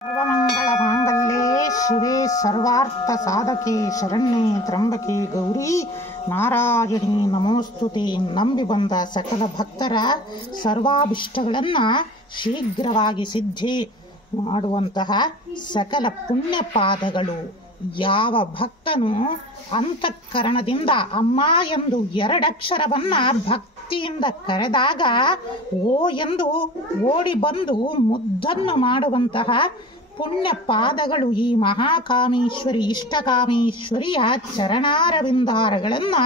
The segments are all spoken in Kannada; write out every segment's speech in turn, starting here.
ಸರ್ವಮಂಗಳಮಾಂಗಲ್ಯೆ ಶಿವೆ ಸರ್ವಾರ್ಥಸಾಧಕೆ ಶರಣ್ಯೆ ತ್ರ್ಯಂಬಕೆ ಗೌರಿ ನಾರಾಯಣಿ ನಮೋಸ್ತುತೆ. ನಂಬಿ ಬಂದ ಸಕಲ ಭಕ್ತರ ಸರ್ವಾಭಿಷ್ಟಗಳನ್ನು ಶೀಘ್ರವಾಗಿ ಸಿದ್ಧಿ ಮಾಡುವಂತಹ ಸಕಲ ಪುಣ್ಯಪಾದಗಳು ಯಾವ ಭಕ್ತನು ಅಂತಃಕರಣದಿಂದ ಅಮ್ಮ ಎಂದು ಎರಡಕ್ಷರವನ್ನ ಭಕ್ತಿಯಿಂದ ಕರೆದಾಗ ಓ ಎಂದು ಓಡಿ ಬಂದು ಮುದ್ದನ್ನು ಮಾಡುವಂತಹ ಪುಣ್ಯ ಪಾದಗಳು ಈ ಮಹಾಕಾಮೇಶ್ವರಿ ಇಷ್ಟಕಾಮೇಶ್ವರಿಯ ಚರಣಾರವಿಂದಾರಗಳನ್ನು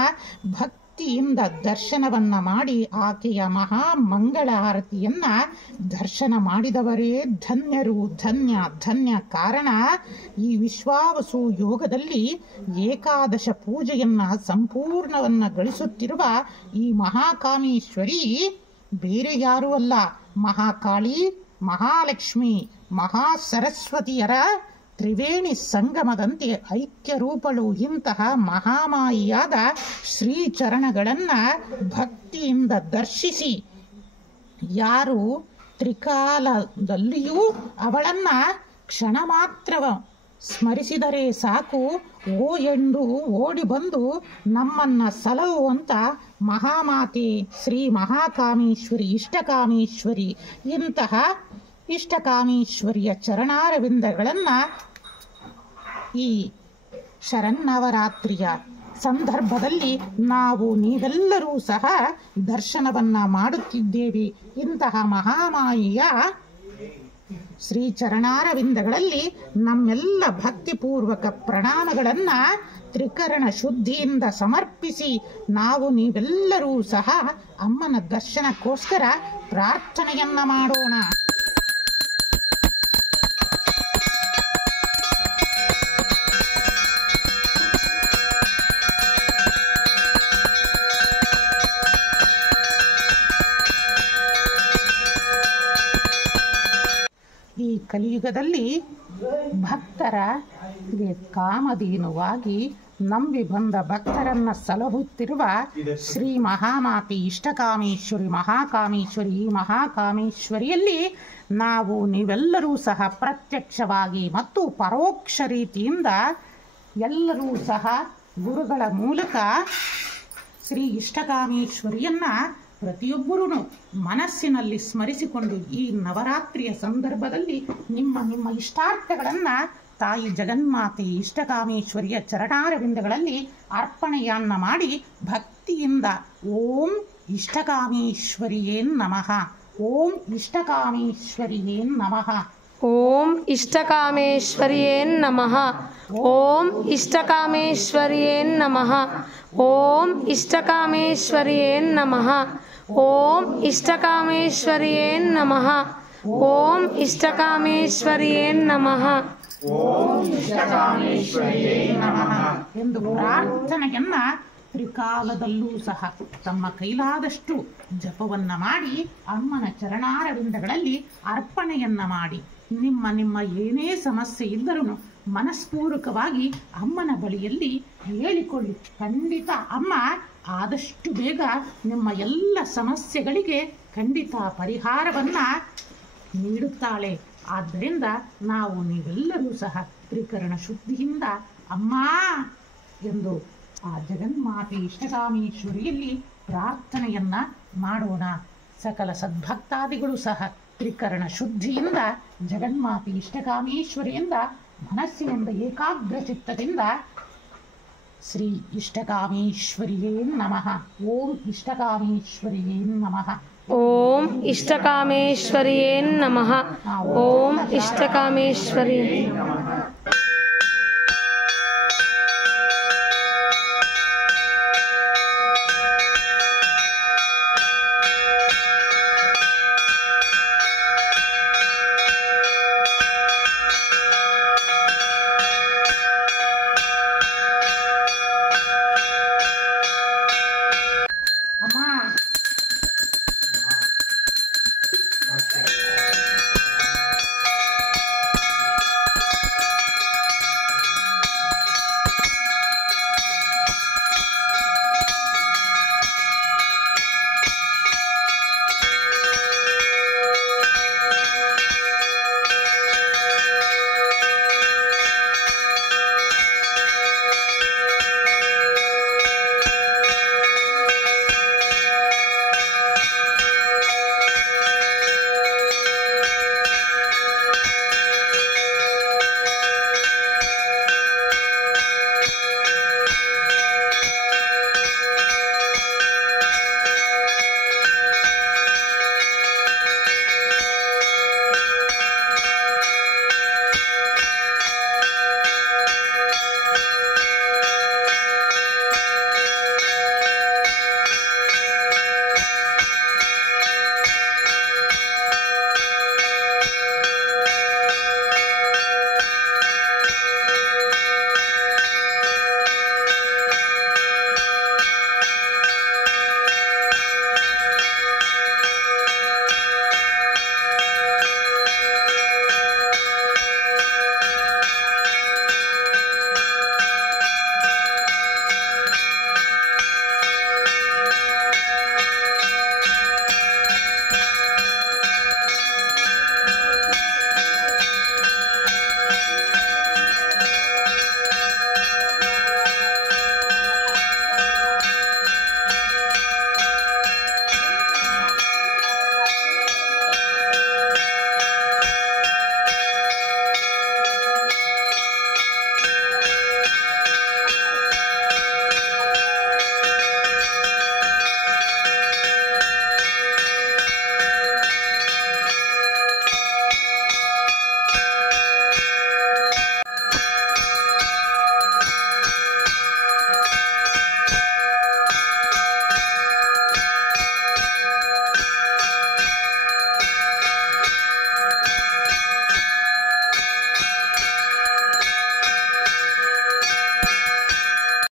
ಭಕ್ತಿಯಿಂದ ದರ್ಶನವನ್ನ ಮಾಡಿ ಆಕೆಯ ಮಹಾ ಮಂಗಳ ಆರತಿಯನ್ನ ದರ್ಶನ ಮಾಡಿದವರೇ ಧನ್ಯರು. ಧನ್ಯ ಧನ್ಯ. ಕಾರಣ ಈ ವಿಶ್ವಾವಸು ಯೋಗದಲ್ಲಿ ಏಕಾದಶ ಪೂಜೆಯನ್ನ ಸಂಪೂರ್ಣವನ್ನ ಗಳಿಸುತ್ತಿರುವ ಈ ಮಹಾಕಾಮೇಶ್ವರಿ ಬೇರೆ ಯಾರೂ ಅಲ್ಲ, ಮಹಾಕಾಳಿ, ಮಹಾಲಕ್ಷ್ಮಿ, ಮಹಾಸರಸ್ವತಿಯರ ತ್ರಿವೇಣಿ ಸಂಗಮದಂತೆ ಐಕ್ಯ ರೂಪಳು. ಇಂತಹ ಮಹಾಮಾಯಿಯಾದ ಶ್ರೀಚರಣಗಳನ್ನು ಭಕ್ತಿಯಿಂದ ದರ್ಶಿಸಿ ಯಾರು ತ್ರಿಕಾಲದಲ್ಲಿಯೂ ಅವಳನ್ನು ಕ್ಷಣ ಮಾತ್ರ ಸ್ಮರಿಸಿದರೆ ಸಾಕು ಓ ಎಂದು ಓಡಿ ಬಂದು ನಮ್ಮನ್ನು ಸಲಹುವಂಥ ಮಹಾಮಾತೆ ಶ್ರೀ ಮಹಾಕಾಮೇಶ್ವರಿ ಇಷ್ಟಕಾಮೇಶ್ವರಿ. ಇಂತಹ ಇಷ್ಟಕಾಮೇಶ್ವರಿಯ ಚರಣಾರವಿಂದಗಳನ್ನು ಈ ಶರನ್ನವರಾತ್ರಿಯ ಸಂದರ್ಭದಲ್ಲಿ ನಾವು ನೀವೆಲ್ಲರೂ ಸಹ ದರ್ಶನವನ್ನ ಮಾಡುತ್ತಿದ್ದೇವೆ. ಇಂತಹ ಮಹಾಮಾಯಿಯ ಶ್ರೀ ಚರಣಾರವಿಂದಗಳಲ್ಲಿ ನಮ್ಮೆಲ್ಲ ಭಕ್ತಿಪೂರ್ವಕ ಪ್ರಣಾಮಗಳನ್ನು ತ್ರಿಕರಣ ಶುದ್ಧಿಯಿಂದ ಸಮರ್ಪಿಸಿ ನಾವು ನೀವೆಲ್ಲರೂ ಸಹ ಅಮ್ಮನ ದರ್ಶನಕ್ಕೋಸ್ಕರ ಪ್ರಾರ್ಥನೆಯನ್ನ ಮಾಡೋಣ. ಈ ಕಲಿಯುಗದಲ್ಲಿ ಭಕ್ತರಿಗೆ ಕಾಮಧೇನುವಾಗಿ ನಂಬಿ ಬಂದ ಭಕ್ತರನ್ನ ಸಲಹುತ್ತಿರುವ ಶ್ರೀ ಮಹಾಮಾತೆ ಇಷ್ಟಕಾಮೇಶ್ವರಿ ಮಹಾಕಾಮೇಶ್ವರಿ. ಈ ಮಹಾಕಾಮೇಶ್ವರಿಯಲ್ಲಿ ನಾವು ನೀವೆಲ್ಲರೂ ಸಹ ಪ್ರತ್ಯಕ್ಷವಾಗಿ ಮತ್ತು ಪರೋಕ್ಷ ರೀತಿಯಿಂದ ಎಲ್ಲರೂ ಸಹ ಗುರುಗಳ ಮೂಲಕ ಶ್ರೀ ಇಷ್ಟಕಾಮೇಶ್ವರಿಯನ್ನ ಪ್ರತಿಯೊಬ್ಬರೂ ಮನಸ್ಸಿನಲ್ಲಿ ಸ್ಮರಿಸಿಕೊಂಡು ಈ ನವರಾತ್ರಿಯ ಸಂದರ್ಭದಲ್ಲಿ ನಿಮ್ಮ ಇಷ್ಟಾರ್ಥಗಳನ್ನು ತಾಯಿ ಜಗನ್ಮಾತೆ ಇಷ್ಟಕಾಮೇಶ್ವರಿಯ ಚರಣಾರವಿಂದಗಳಲ್ಲಿ ಅರ್ಪಣೆಯನ್ನ ಮಾಡಿ ಭಕ್ತಿಯಿಂದ ಓಂ ಇಷ್ಟಕಾಮೇಶ್ವರಿಯೇ ನಮಃ, ಓಂ ಇಷ್ಟಕಾಮೇಶ್ವರಿಯೇ ನಮಃ, ಓಂ ಇಷ್ಟಕಾಮೇಶ್ವರಿಯೇ ನಮಃ, ಓಂ ಇಷ್ಟಕಾಮೇಶ್ವರಿಯೇ ನಮಃ, ಓಂ ಇಷ್ಟಕಾಮೇಶ್ವರಿಯೇ ನಮಃ, ಓಂ ಇಷ್ಟಕಾಮೇಶ್ವರಿಯೇ ನಮಃ, ಓಂ ಇಷ್ಟಕಾಮೇಶ್ವರಿಯೇ ನಮಃ, ಓಂ ಇಷ್ಟಕಾಮೇಶ್ವರಿಯೇ ನಮಃ ಎಂದು ಪ್ರಾರ್ಥನೆಯನ್ನ ತ್ರಿಕಾಲದಲ್ಲೂ ಸಹ ತಮ್ಮ ಕೈಲಾದಷ್ಟು ಜಪವನ್ನ ಮಾಡಿ ಅಮ್ಮನ ಚರಣಾರವಿಂದಗಳಲ್ಲಿ ಅರ್ಪಣೆಯನ್ನ ಮಾಡಿ ನಿಮ್ಮ ಏನೇ ಸಮಸ್ಯೆ ಇದ್ದರೂ ಮನಸ್ಪೂರ್ವಕವಾಗಿ ಅಮ್ಮನ ಬಳಿಯಲ್ಲಿ ಹೇಳಿಕೊಳ್ಳಿ. ಖಂಡಿತ ಅಮ್ಮ ಆದಷ್ಟು ಬೇಗ ನಿಮ್ಮ ಎಲ್ಲ ಸಮಸ್ಯೆಗಳಿಗೆ ಖಂಡಿತ ಪರಿಹಾರವನ್ನ ನೀಡುತ್ತಾಳೆ. ಆದ್ದರಿಂದ ನಾವು ನೀವೆಲ್ಲರೂ ಸಹ ತ್ರಿಕರಣ ಶುದ್ಧಿಯಿಂದ ಅಮ್ಮ ಎಂದು ಆ ಜಗನ್ಮಾತೆ ಇಷ್ಟಕಾಮೇಶ್ವರಿಯಲ್ಲಿ ಪ್ರಾರ್ಥನೆಯನ್ನ ಮಾಡೋಣ. ಸಕಲ ಸದ್ಭಕ್ತಾದಿಗಳು ಸಹ ತ್ರಿಕರಣ ಶುದ್ಧಿಯಿಂದ ಜಗನ್ಮಾತೆ ಇಷ್ಟಕಾಮೇಶ್ವರಿಯಿಂದ ಮನಸ್ಸಿನಿಂದ ಏಕಾಗ್ರ ಚಿತ್ತದಿಂದ ಶ್ರೀ ಇಷ್ಟಕಾಮೇಶ್ವರಿಯೇ ನಮಃ, ಓಂ ಇಷ್ಟಕಾಮೇಶ್ವರಿಯೇ ನಮಃ, ಓಂ ಇಷ್ಟಕಾಮೇಶ್ವರಿಯೇ ನಮಃ, ಓಂ ಇಷ್ಟಕಾಮೇಶ್ವರಿಯೇ ನಮಃ.